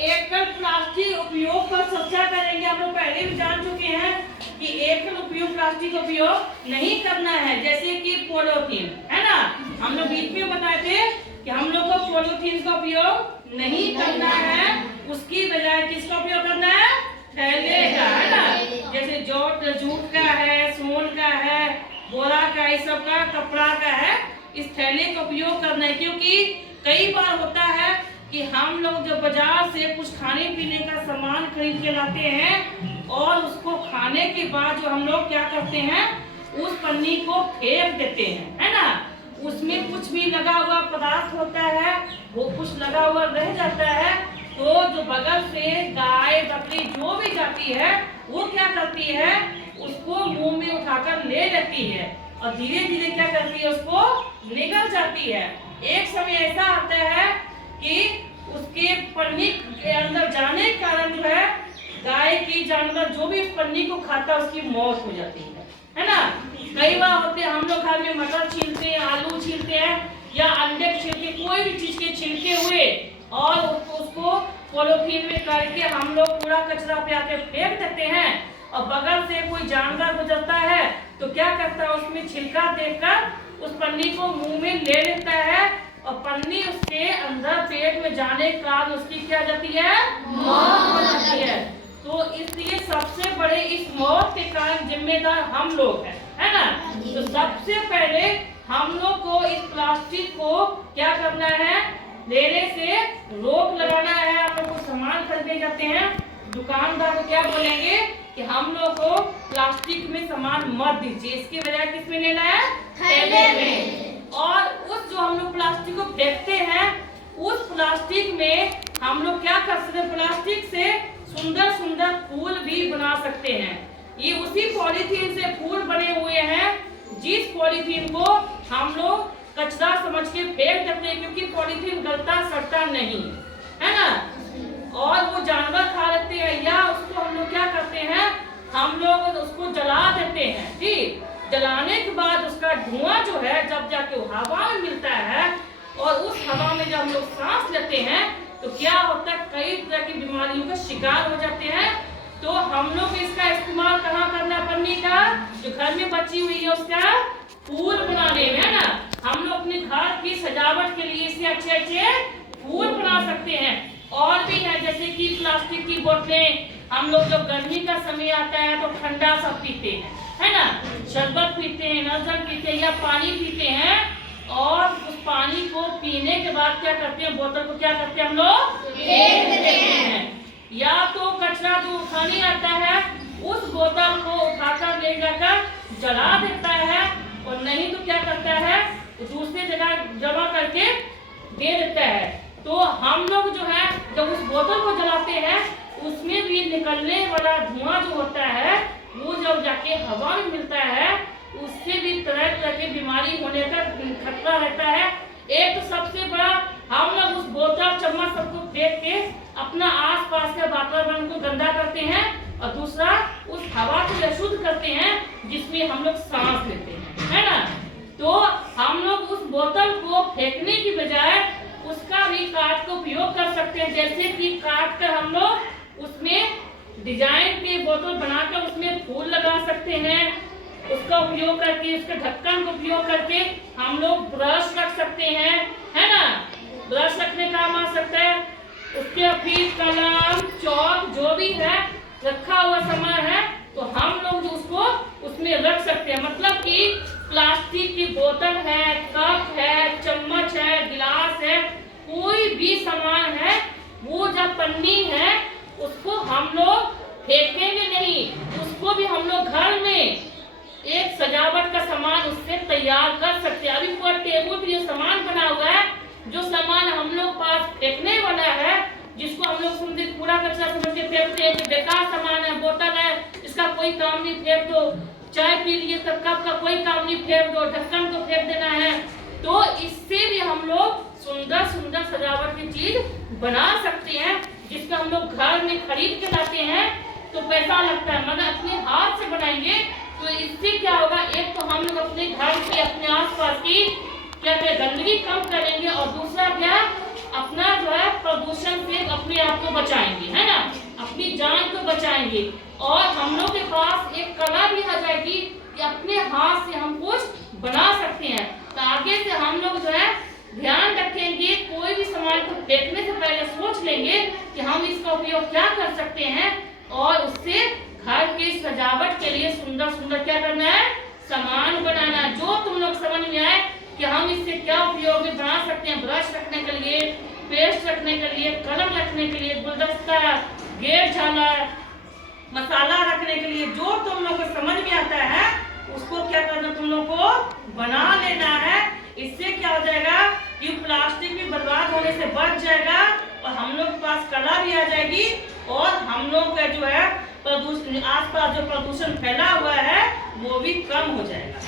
एकल प्लास्टिक उपयोग पर चर्चा करेंगे। हम लोग पहले भी जान चुके हैं कि एकल उपयोग प्लास्टिक का उपयोग नहीं करना है, जैसे कि पॉलीथीन, है ना। हम लोग बीच में बताए थे कि हम लोग को पॉलीथीन का उपयोग नहीं करना है, उसकी बजाय किसका उपयोग करना है? थैले का, है ना। जैसे जूट का है, सोन का है, बोरा का, इस सब का, कपड़ा का है, इस थैले का उपयोग करना है। क्योंकि कई बार होता है कि हम लोग जो बाजार से कुछ खाने पीने का सामान खरीद के लाते हैं और उसको खाने के बाद जो हम लोग क्या करते हैं, उस पन्नी को फेंक देते हैं, है ना। उसमें कुछ भी लगा हुआ पदार्थ होता है, वो कुछ लगा हुआ रह जाता है, तो जो बगल से गाय बकरी जो भी जाती है वो क्या करती है, उसको मुंह में उठाकर ले लेती है और धीरे धीरे क्या करती है, उसको निगल जाती है। एक समय ऐसा आता है कि उसके पन्नी के अंदर जाने के कारण जो है गाय की, जानवर जो भी पन्नी को खाता है उसकी मौत हो जाती है ना। कई बार होते हैं हम लोग घर में मटर छीलते हैं, आलू छीलते हैं या अंडे छिलके, कोई भी चीज के छिलके हुए और उसको पॉलीथीन में करके हम लोग पूरा कचरा पे आके फेंक देते हैं और बगल से कोई जानवर गुजरता है तो क्या करता है, उसमें छिलका देखकर उस पन्नी को मुंह में ले लेता है और पन्नी उसके अंदर पेट में जाने के बाद उसकी क्या जाती है, मौत हो जाती है। तो इसलिए सबसे बड़े इस मौत के कारण जिम्मेदार हम लोग हैं, है ना। तो सबसे पहले हम लोग को इस प्लास्टिक को क्या करना है, लेने से रोक लगाना है। हम लोग को सामान खरीदने जाते हैं, दुकानदार को क्या बोलेंगे कि हम लोग को प्लास्टिक में सामान मत दीजिए, इसके बजाय किस में लेना है, थैले में। और उस जो हम लोग प्लास्टिक को फेंकते हैं, उस प्लास्टिक में हम लोग क्या कर सकते हैं, प्लास्टिक से सुंदर सुंदर फूल भी बना सकते हैं। ये उसी पॉलीथीन से फूल बने हुए हैं जिस पॉलीथीन को हम लोग कचरा समझ के फेंक देते हैं, क्योंकि पॉलीथीन गलता सड़ता नहीं है ना, और वो जानवर खा लेते हैं। या उसको हम लोग क्या करते हैं, हम लोग उसको जला देते हैं। ठीक, जलाने के बाद उसका धुआं जो है जब जाके हवा में मिलता है और उस हवा में जब हम लोग सांस लेते हैं तो क्या होता है, कई तरह की बीमारियों का शिकार हो जाते हैं। तो हम लोग इसका इस्तेमाल कहाँ करना है, पन्नी का जो घर में बची हुई है उसका फूल बनाने में, है ना। हम लोग अपने घर की सजावट के लिए इससे अच्छे अच्छे फूल बना सकते हैं। और भी है, जैसे कि प्लास्टिक की बोतलें, हम लोग जब गर्मी का समय आता है तो ठंडा सब पीते हैं, है ना, शरबत पीते हैं, नमक पीते हैं या पानी पीते हैं, और उस पानी को पीने के बाद क्या करते हैं, बोतल को क्या करते हैं, हम लोग फेंक देते हैं। या तो कचरा जो उठाने आता है उस बोतल को उठाकर ले जाकर जला देता है, और नहीं तो क्या करता है, दूसरी जगह जमा करके दे देता है। तो हम लोग जो है जब उस बोतल को जलाते हैं उसमें भी निकलने वाला धुआं जो होता है वो जब जाके हवा में मिलता है उससे भी तरह तरह की बीमारी होने का खतरा रहता है। एक तो सबसे बड़ा, हम लोग उस बोतल चम्मच सबको फेंक के अपना आसपास के वातावरण को गंदा करते हैं, और दूसरा उस हवा को अशुद्ध करते हैं जिसमें हम लोग सांस लेते हैं, है ना। तो हम लोग उस बोतल को फेंकने की बजाय उसका भी काट का उपयोग कर सकते हैं। जैसे कि काट कर हम लोग उसमें डिजाइन के बोतल बनाकर उसमें फूल लगा सकते हैं, उसका उपयोग करके, उसके ढक्कन का उपयोग करके हम लोग ब्रश रख सकते हैं, है ना, ब्रश रखने काम आ सकता है। उसके फिर कलम, चौक जो भी है रखा हुआ सामान है तो हम लोग जो उसको उसमें रख सकते हैं। मतलब कि प्लास्टिक की बोतल है, कप है, चम्मच है, गिलास है, कोई भी सामान है, वो जब पन्नी है उसको हम लोग फेंकेंगे नहीं, उसको भी हम लोग घर में एक सजावट का सामान उससे तैयार कर सकते हैं। अभी पूरा टेबल पे जो सामान बना हुआ है, जो सामान हम लोग पास फेंकने वाला है, जिसको हम लोग समझे पूरा कचरा समझ के फेंकते हैं, बेकार सामान है, बोतल है, इसका कोई काम नहीं, फेंक दो। चाय पी लिए तब कप का कोई काम नहीं, फेंक दो, ढक्कन को फेंक देना है। तो इससे भी हम लोग सुंदर सुंदर सजावट की चीज बना सकते हैं, जिसको हम लोग घर में खरीद के लाते हैं तो पैसा लगता है, मगर अपने हाथ से बनाएंगे तो इससे क्या होगा, एक तो हम लोग अपने घर के अपने आसपास की क्या कहते हैं गंदगी कम करेंगे, और दूसरा क्या, अपना जो है प्रदूषण से अपने आप को बचा बचाएंगे। और हम लोग के पास एक कला भी आ जाएगी कि अपने हाथ से हम कुछ बना सकते हैं। तो आगे से हम लोग जो है ध्यान रखेंगे, कोई भी सामान को देखने से पहले सोच लेंगे कि हम इसका उपयोग क्या कर सकते हैं, और उससे घर की सजावट के लिए सुंदर सुंदर क्या करना है, सामान बनाना। जो तुम लोग समझ में आए कि हम इससे क्या उपयोग में बना सकते हैं, ब्रश रखने के लिए, पेस्ट रखने के लिए, कलम रखने के लिए, गुलदस्ता, गेट झालर, मसाला रखने के लिए, जो तुम लोग को समझ में आता है उसको क्या करना, तुम लोग को बना लेना है। इससे क्या हो जाएगा कि प्लास्टिक भी बर्बाद होने से बच जाएगा, और हम लोग के पास कला भी आ जाएगी, और हम लोग का जो है प्रदूषण, आसपास जो प्रदूषण फैला हुआ है वो भी कम हो जाएगा।